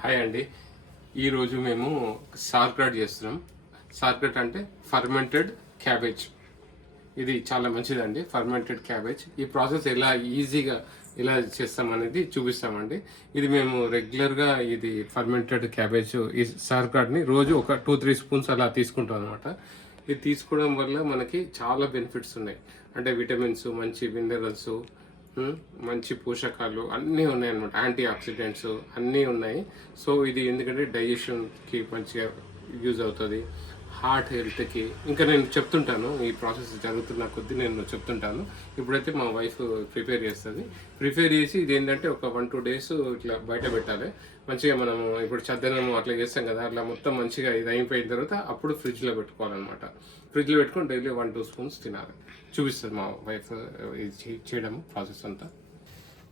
Hi అండి. ఈరోజు మేము సార్క్రాట్ చేస్తున్నాం. సార్క్రాట్ అంటే ఫర్మెంటెడ్ క్యాబేజ్. ఇది చాలా మంచిదండి, ఫర్మెంటెడ్ క్యాబేజ్. ఈ ప్రాసెస్ ఎలా చేస్తామనేది చూపిస్తామండి. ఇది మేము రెగ్యులర్గా ఇది ఫర్మెంటెడ్ క్యాబేజ్ ఈ సార్క్రాట్ని రోజు ఒక 2-3 స్పూన్స్ అలా తీసుకుంటాం అనమాట. ఇది తీసుకోవడం వల్ల మనకి చాలా బెనిఫిట్స్ ఉన్నాయి. అంటే విటమిన్స్, మంచి మినరల్స్, మంచి పోషకాలు అన్నీ ఉన్నాయన్నమాట. యాంటీ ఆక్సిడెంట్స్ అన్నీ ఉన్నాయి. సో ఇది ఎందుకంటే డైజెషన్కి మంచిగా యూజ్ అవుతుంది, హార్ట్ హెల్త్కి. ఇంకా నేను చెప్తుంటాను, ఈ ప్రాసెస్ జరుగుతున్న కొద్దీ నేను చెప్తుంటాను. ఇప్పుడైతే మా వైఫ్ ప్రిపేర్ చేసి ఇది ఏంటంటే ఒక 1-2 డేస్ ఇట్లా బయట పెట్టాలి. మంచిగా మనము ఇప్పుడు చద్దనము అట్లా చేస్తాం కదా, అట్లా మొత్తం మంచిగా ఇది అయిపోయిన తర్వాత అప్పుడు ఫ్రిడ్జ్లో పెట్టుకోవాలన్నమాట. ఫ్రిడ్జ్లో పెట్టుకొని డైలీ 1-2 స్పూన్స్ తినాలి. చూపిస్తుంది మా వైఫ్ ఇది చేయడం ప్రాసెస్ అంతా.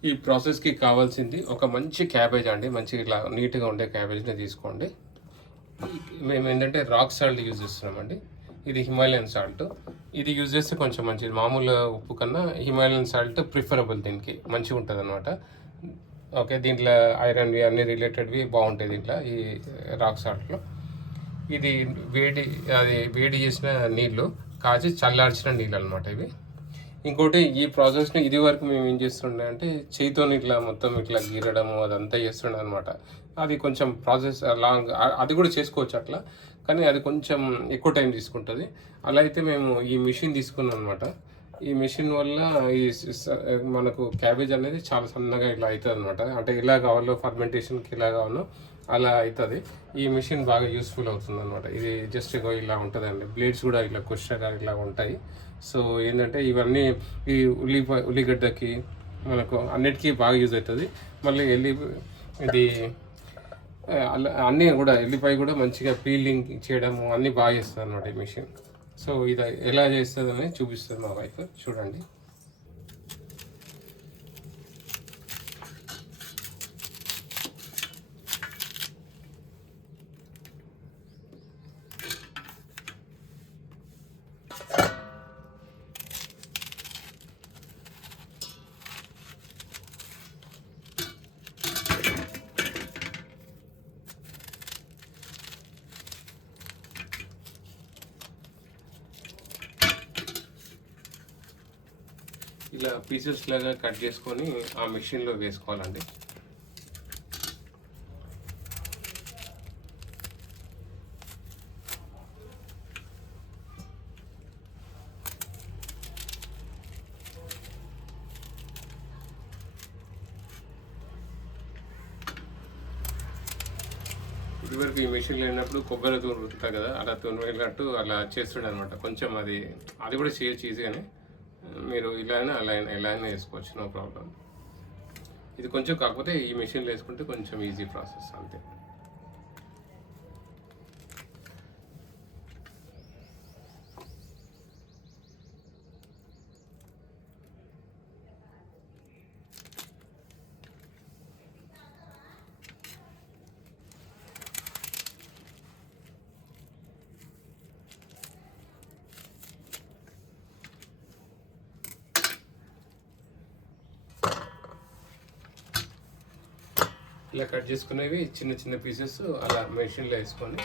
ఈ ప్రాసెస్కి కావాల్సింది ఒక మంచి క్యాబేజ్ అండి. మంచిగా ఇట్లా నీట్గా ఉండే క్యాబేజ్ని తీసుకోండి. మేము ఏంటంటే రాక్ సాల్ట్ యూజ్ చేస్తున్నామండి. ఇది హిమాలయన్ సాల్ట్. ఇది యూజ్ చేస్తే కొంచెం మంచిది. మామూలు ఉప్పు కన్నా హిమాలయన్ సాల్ట్ ప్రిఫరబుల్, దీనికి మంచిగా ఉంటుంది అనమాట. ఓకే, దీంట్లో ఐరన్వి అన్ని రిలేటెడ్వి బాగుంటాయి దీంట్లో, ఈ రాక్ సాల్ట్లో. ఇది వేడి చేసిన నీళ్ళు, కాచి చల్లార్చిన నీళ్ళు అనమాట ఇవి. ఇంకోటి, ఈ ప్రాసెస్ని ఇది వరకు మేము ఏం చేస్తుండే అంటే చేయితో ఇట్లా మొత్తం ఇట్లా గీరడము అదంతా చేస్తుండే అనమాట. అది కొంచెం ప్రాసెస్ లాంగ్, అది కూడా చేసుకోవచ్చు అట్లా, కానీ అది కొంచెం ఎక్కువ టైం తీసుకుంటుంది. అలా అయితే మేము ఈ మిషన్ తీసుకున్నాం అనమాట. ఈ మిషన్ వల్ల మనకు క్యాబేజ్ అనేది చాలా సన్నగా ఇలా అవుతుంది అనమాట. అంటే ఎలా కావాలో, ఫర్మెంటేషన్కి ఎలా కావాలో అలా అవుతుంది. ఈ మిషన్ బాగా యూస్ఫుల్ అవుతుంది అనమాట. ఇది జస్ట్ ఇలా ఉంటుందండి. బ్లేడ్స్ కూడా ఇలా కుషగా ఇలా ఉంటాయి. సో ఏంటంటే ఇవన్నీ ఈ ఉల్లిగడ్డకి మనకు అన్నిటికీ బాగా యూజ్ అవుతుంది. మళ్ళీ ఇది అన్నీ కూడా ఎల్లిపాయ కూడా మంచిగా పీలింగ్ చేయడము అన్నీ బాగా చేస్తుంది అనమాట ఈ మిషన్. సో ఇది ఎలా చేస్తుందని చూపిస్తుంది మా వైఫ్, చూడండి. ఇలా పీసెస్ లాగా కట్ చేసుకొని ఆ మిషన్లో వేసుకోవాలండి. ఇదివరకు ఈ మిషన్ లేనప్పుడు కొబ్బరి తురుముతా కదా, అలా తురిమేటట్టు అలా చేస్తుండే అనమాట. కొంచెం అది కూడా చేయొచ్చు ఈజీగానే. మీరు అలా అయినా వేసుకోవచ్చు, నో ప్రాబ్లం. ఇది కొంచెం కాకపోతే ఈ మిషన్లో వేసుకుంటే కొంచెం ఈజీ ప్రాసెస్ అంతే. ఇలా కట్ చేసుకునేవి చిన్న చిన్న పీసెస్ అలా మెషిన్లో వేసుకొని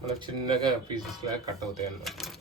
మనకు చిన్నగా పీసెస్ లాగా కట్ అవుతాయి అన్నమాట.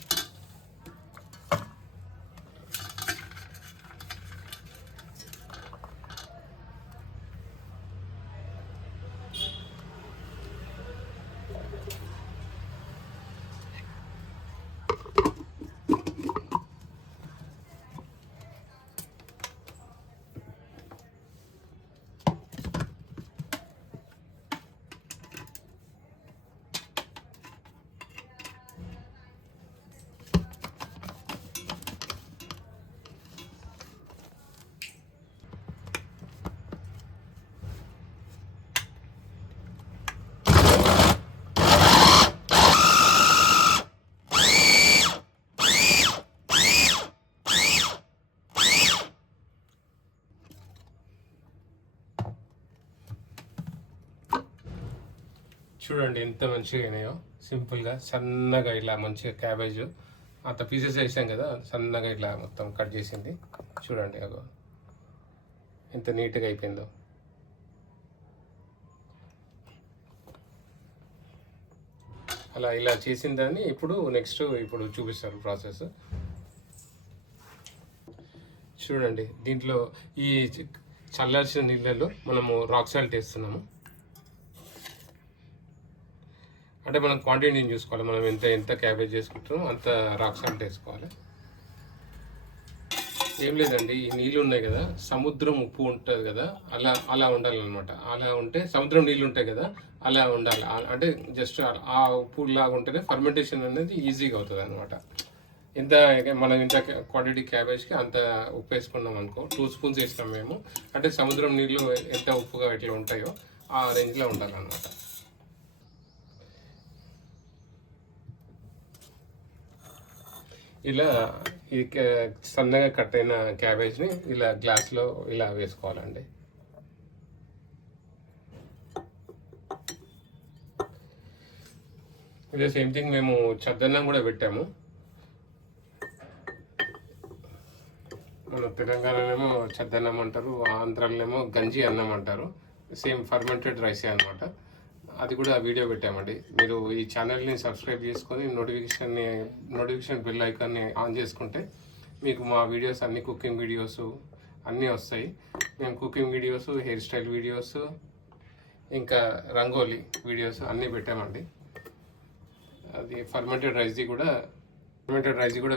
చూడండి ఎంత మంచిగా అయినాయో. సింపుల్గా సన్నగా ఇలా మంచిగా క్యాబేజ్ అంత పీసెస్ వేసాం కదా, సన్నగా ఇట్లా మొత్తం కట్ చేసింది. చూడండి అగో ఎంత నీట్గా అయిపోయిందో. అలా ఇలా చేసిన దాన్ని ఇప్పుడు నెక్స్ట్ చూపిస్తారు ప్రాసెస్. చూడండి, దీంట్లో ఈ చల్లార్చిన నీళ్ళలో మనము రాక్ సాల్ట్ వేస్తున్నాము. అంటే మనం క్వాంటిటీని చూసుకోవాలి, మనం ఎంత క్యాబేజ్ చేసుకుంటామో అంత రాక్ సాల్ట్ వేసుకోవాలి. ఏం లేదండి, ఈ నీళ్ళు ఉన్నాయి కదా, సముద్రం ఉప్పు ఉంటుంది కదా, అలా ఉండాలన్నమాట. అలా ఉంటే సముద్రం నీళ్ళు ఉంటాయి కదా, అలా ఉండాలి. అంటే జస్ట్ ఆ ఉప్పు లాగా ఉంటేనే ఫర్మెంటేషన్ అనేది ఈజీగా అవుతుంది అనమాట. మనం ఇంత క్వాంటిటీ క్యాబేజ్కి అంత ఉప్పు వేసుకున్నాం అనుకో, 2 స్పూన్స్ వేసినాం మేము. అంటే సముద్రం నీళ్ళు ఎంత ఉప్పుగా ఇట్లా ఉంటాయో ఆ రేంజ్లో ఉండాలన్నమాట. ఇలా ఈ సన్నగా కట్ అయిన క్యాబేజ్ని ఇలా గ్లాస్లో ఇలా వేసుకోవాలండి. ఇదే సేమ్ థింగ్ మేము చద్దన్నం కూడా పెట్టాము. మన తెలంగాణలోనేమో చద్దన్నం అంటారు, ఆంధ్రాలోనేమో గంజి అన్నం అంటారు. సేమ్ ఫర్మెంటెడ్ రైసే అనమాట. అది కూడా వీడియో పెట్టామండి. మీరు ఈ ఛానల్ని సబ్స్క్రైబ్ చేసుకొని నోటిఫికేషన్ బెల్ ఐకాన్ని ఆన్ చేసుకుంటే మీకు మా వీడియోస్ అన్ని కుకింగ్ వీడియోస్ అన్నీ వస్తాయి. మేము cooking videos, hair style videos, ఇంకా రంగోలీ వీడియోస్ అన్నీ పెట్టామండి. అది ఫర్మెంటెడ్ రైస్ది కూడా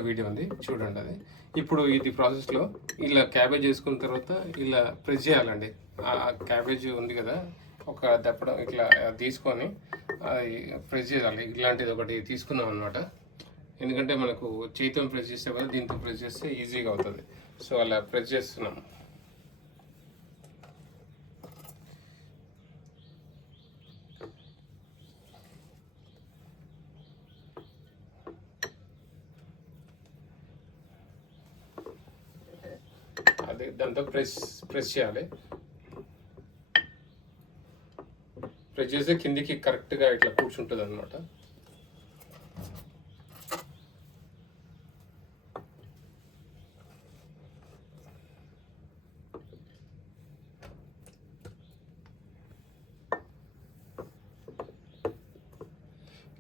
వీడియో ఉంది, చూడండి అది. ఇప్పుడు ఇది ప్రాసెస్లో ఇలా క్యాబేజ్ వేసుకున్న తర్వాత ఇలా ప్రెస్ చేయాలండి. ఆ క్యాబేజ్ ఉంది కదా, ఒక దప్పడం ఇట్లా తీసుకొని ప్రెస్ చేయాలి. ఇలాంటిది ఒకటి తీసుకున్నాం అనమాట. ఎందుకంటే మనకు చేతితో ప్రెస్ చేస్తే కదా, దీంతో ప్రెస్ చేస్తే ఈజీగా అవుతుంది. సో అలా ప్రెస్ చేస్తున్నాం. అదే దాంతో ప్రెస్ చేయాలి. ప్రెస్ చేస్తే కిందికి కరెక్ట్గా ఇట్లా కూర్చుంటుంది అనమాట.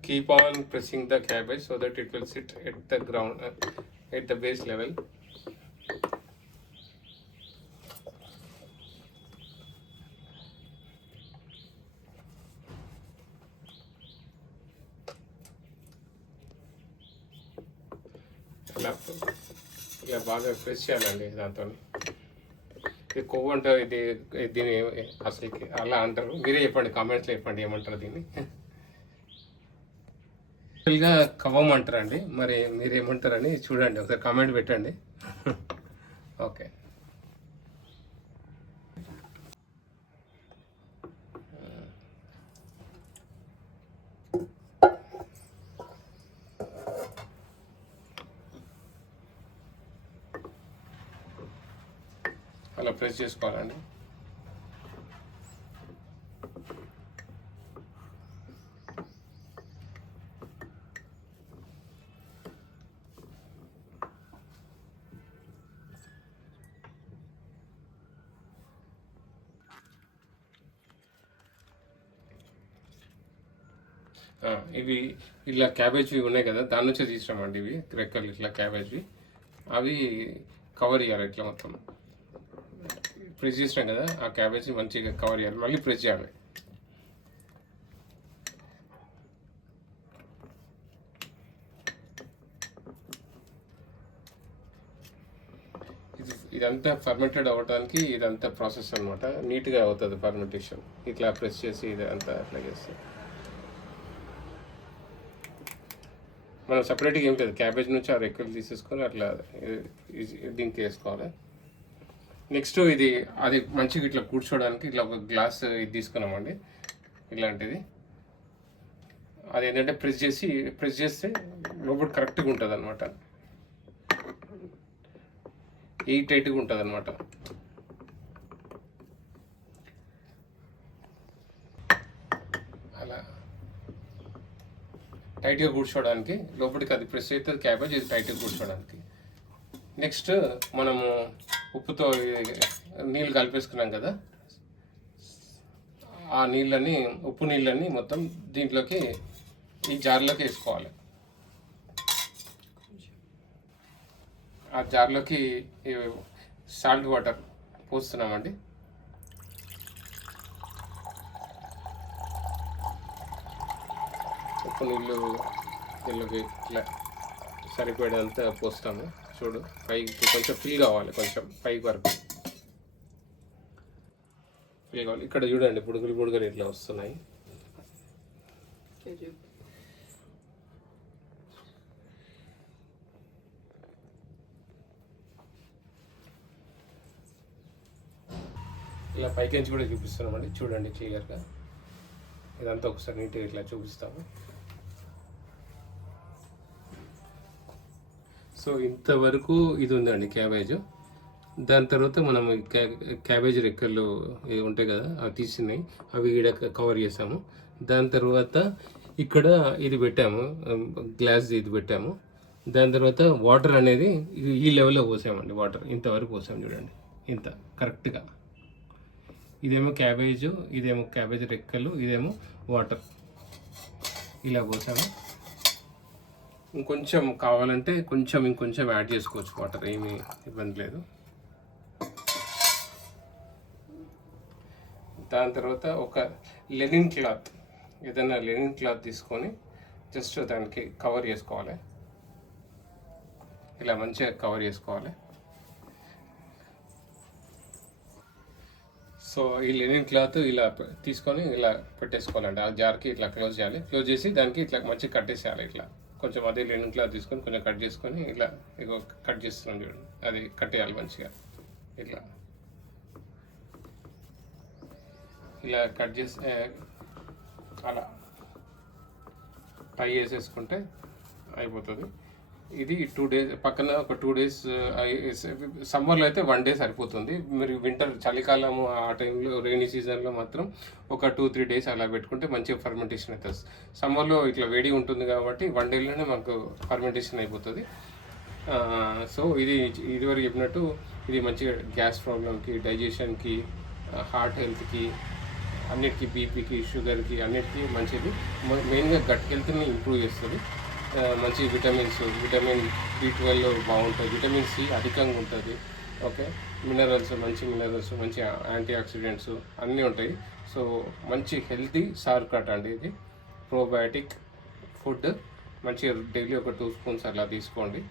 Keep on pressing the cabbage so that it will sit at the ground, at the base level. ఇలా బాగా ప్రెస్ చేయాలండి దాంతో. ఇది కొవ్వు అంటారు, దీని అసలుకి అలా అంటారు. మీరే చెప్పండి, కామెంట్స్లో చెప్పండి ఏమంటారు దీన్ని. యాక్చువల్గా కవ్వం అంటారండి, మరి మీరు ఏమంటారని చూడండి, ఒకసారి కామెంట్ పెట్టండి. ఓకే, అలా ప్రెస్ చేసుకోవాలండి. ఇవి ఇలా క్యాబేజ్వి ఉన్నాయి కదా, దాని నుంచే తీసినామండి. ఇవి రెక్కలు ఇట్లా క్యాబేజ్వి, అవి కవర్ చేయాలి. ఇట్లా మొత్తం ప్రెస్ చేసినాం కదా, ఆ క్యాబేజ్ మంచిగా కవర్ చేయాలి, మళ్ళీ ప్రెస్ చేయాలి. ఇదంతా ఫర్మెంటెడ్ అవ్వడానికి ఇదంతా ప్రాసెస్ అనమాట. నీట్గా అవుతుంది ఫర్మెంటేషన్. ఇట్లా ప్రెస్ చేసి ఇదంతా అట్లా చేస్తే మనం సపరేట్గా ఏం లేదు, క్యాబేజ్ నుంచి ఆ రెక్కలు తీసేసుకొని అట్లా దీనికి వేసుకోవాలి. నెక్స్ట్ అది మంచిగా ఇట్లా కూర్చోడానికి ఇట్లా ఒక గ్లాస్ ఇది తీసుకున్నామండి, ఇలాంటిది. అది ఏంటంటే ప్రెస్ చేస్తే లోపల కరెక్ట్గా ఉంటుంది అనమాట, టైట్గా ఉంటుంది అనమాట. టైట్గా కూర్చోవడానికి, లోపలికి అది ప్రెస్ అవుతుంది క్యాబేజ్, ఇది టైట్గా కూర్చోవడానికి. నెక్స్ట్ మనము ఉప్పుతో నీళ్ళు కలిపేసుకున్నాం కదా, ఆ నీళ్ళని, ఉప్పు నీళ్ళని మొత్తం దీంట్లోకి, ఈ జార్లోకి వేసుకోవాలి. ఆ జార్లోకి సాల్ట్ వాటర్ పోస్తున్నామండి. ఉప్పు నీళ్ళు దీనిలోకి ఇట్లా సరిపోయేంత పోస్తాము. చూడు, పైకి కొంచెం ఫిల్ కావాలి, కొంచెం పైకి వరకు ఫిల్ కావాలి. ఇక్కడ చూడండి, బుడుగులు బుడుగులు ఇట్లా వస్తున్నాయి. ఇలా పైకించి కూడా చూపిస్తున్నామండి, చూడండి క్లియర్గా. ఇదంతా ఒకసారి నీట్గా ఇట్లా చూపిస్తాము. సో ఇంతవరకు ఇది ఉందండి క్యాబేజ్. దాని తర్వాత మనం క్యాబేజ్ రెక్కలు ఉంటాయి కదా, అవి తీసినాయి, అవి ఈడ కవర్ చేసాము. దాని తర్వాత ఇక్కడ ఇది పెట్టాము, గ్లాస్ ఇది పెట్టాము. దాని తర్వాత వాటర్ అనేది ఈ లెవెల్లో పోసామండి. వాటర్ ఇంతవరకు పోసాము, చూడండి, ఇంత కరెక్ట్గా. ఇదేమో క్యాబేజ్, ఇదేమో క్యాబేజ్ రెక్కలు, ఇదేమో వాటర్, ఇలా పోసాము. ఇంకొంచెం కావాలంటే ఇంకొంచెం యాడ్ చేసుకోవచ్చు వాటర్, ఏమీ ఇబ్బంది లేదు. దాని తర్వాత ఒక లెనిన్ క్లాత్, ఏదైనా లెనిన్ క్లాత్ తీసుకొని జస్ట్ దానికి కవర్ చేసుకోవాలి. ఇలా మంచిగా కవర్ చేసుకోవాలి. సో ఈ లెనిన్ క్లాత్ ఇలా తీసుకొని ఇలా పెట్టేసుకోవాలండి. ఆ జార్కి ఇట్లా క్లోజ్ చేయాలి. క్లోజ్ చేసి దానికి ఇట్లా మంచిగా కట్టేసేయాలి. ఇట్లా కొంచెం అదే లెనిన్ క్లాత్ తీసుకొని కొంచెం కట్ చేసుకొని ఇలా ఇగో కట్ చేస్తున్నాం చూడండి, అది కట్టేయాలి మంచిగా. ఇట్లా ఇలా కట్ చేసి అలా టై చేసేసుకుంటే అయిపోతుంది. ఇది 2 days పక్కన, ఒక 2 days. సమ్మర్లో అయితే 1 day సరిపోతుంది. మీరు వింటర్, చలికాలము ఆ టైంలో, రెయినీ సీజన్లో మాత్రం ఒక 2-3 days అలా పెట్టుకుంటే మంచిగా ఫర్మెంటేషన్ అవుతుంది. సమ్మర్లో ఇట్లా వేడి ఉంటుంది కాబట్టి 1 dayలోనే మాకు ఫర్మెంటేషన్ అయిపోతుంది. సో ఇదివరకు చెప్పినట్టు ఇది మంచిగా గ్యాస్ ప్రాబ్లంకి, డైజెషన్కి, హార్ట్ హెల్త్కి, అన్నిటికీ, బీపీకి, షుగర్కి, అన్నిటికీ మంచిది. మెయిన్గా గట్ హెల్త్ని ఇంప్రూవ్ చేస్తుంది. మంచి విటమిన్ B12 బాగుంటుంది, విటమిన్ C అధికంగా ఉంటుంది. ఓకే, మంచి మినరల్స్, మంచి యాంటీ ఆక్సిడెంట్స్ అన్నీ ఉంటాయి. సో మంచి హెల్తీ సార్క్రాట్ అండి ఇది. ప్రోబయాటిక్ ఫుడ్, మంచిగా డైలీ ఒక 2 spoons అలా తీసుకోండి.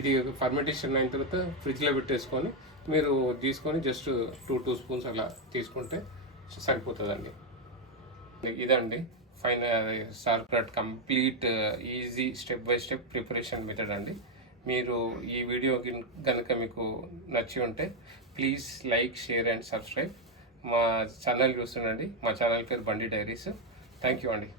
ఇది ఫర్మెంటేషన్ అయిన తర్వాత ఫ్రిడ్జ్లో పెట్టేసుకొని మీరు తీసుకొని జస్ట్ 2 spoons అలా తీసుకుంటే సరిపోతుందండి. ఇదండి final sauerkraut complete easy step by step preparation method అండి. మీరు ఈ వీడియో కనుక మీకు నచ్చి ఉంటే please like, share and subscribe. మా ఛానల్ చూస్తుండండి. మా ఛానల్ పేరు బండి డైరీస్. థ్యాంక్ యూ అండి.